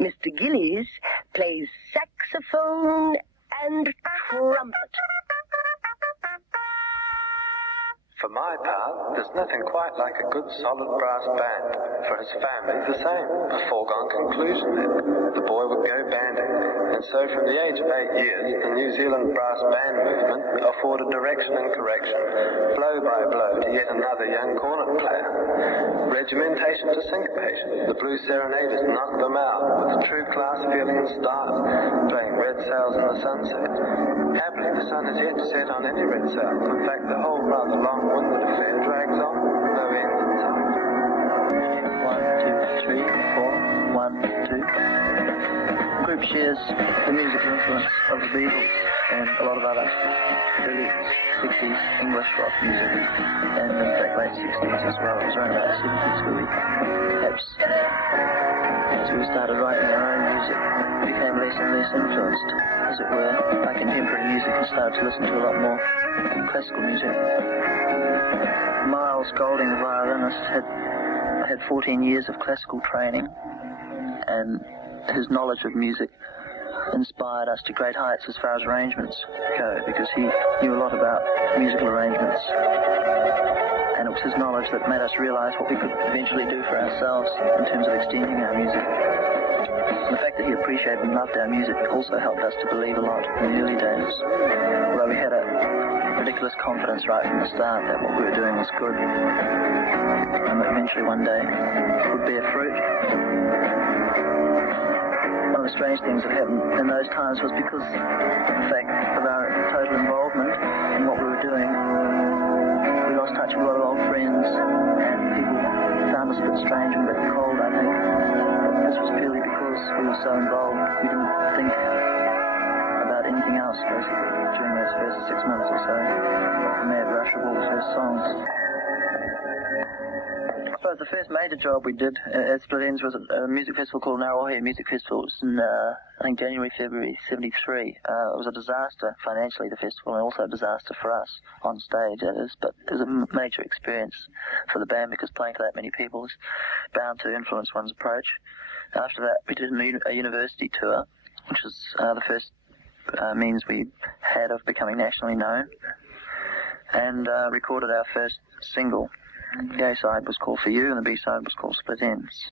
Mr. Gillies plays saxophone and trumpet. For my part, there's nothing quite like a good solid brass band. For his family, the same. A foregone conclusion then. The boy would go banding. And so from the age of 8 years, the New Zealand brass band movement afforded direction and correction, blow by blow, to yet another young cornet player. Regimentation to syncopation. The blue serenaders knocked them out with true class, feeling and style, playing Red Sails in the sunset. Happily, the sun has yet to set on any red sail. In fact, the whole rather long-winded affair drags on, no end in sight. 1, 2, 3, 4, 1, 2. The group shares the musical influence of the Beatles and a lot of other early 60s English rock music, and in fact late 60s as well. It was around about the 70s where we perhaps, as we started writing our own music, became less and less influenced, as it were, by contemporary music and started to listen to a lot more classical music. Miles Golding, the violinist, had 14 years of classical training, and his knowledge of music inspired us to great heights as far as arrangements go, because he knew a lot about musical arrangements, and it was his knowledge that made us realize what we could eventually do for ourselves in terms of extending our music. And the fact that he appreciated and loved our music also helped us to believe a lot in the early days, although we had a ridiculous confidence right from the start that what we were doing was good, and that eventually one day would bear fruit. One of the strange things that happened in those times was because of the fact of our total involvement in what we were doing, we lost touch with a lot of old friends, and people found us a bit strange and a bit cold, I think. But this was purely because we were so involved. We didn't think about anything else, basically, during those first 6 months or so. The mad rush of all the first songs. I suppose the first major job we did at Split Enz was a music festival called Ngārohe Music Festival. It was in, I think, January, February 73. It was a disaster financially, the festival, and also a disaster for us on stage, that is. But it was a major experience for the band because playing to that many people is bound to influence one's approach. After that, we did a university tour, which was the first means we had of becoming nationally known, and recorded our first single. The A side was called For You and the B side was called Split Enz.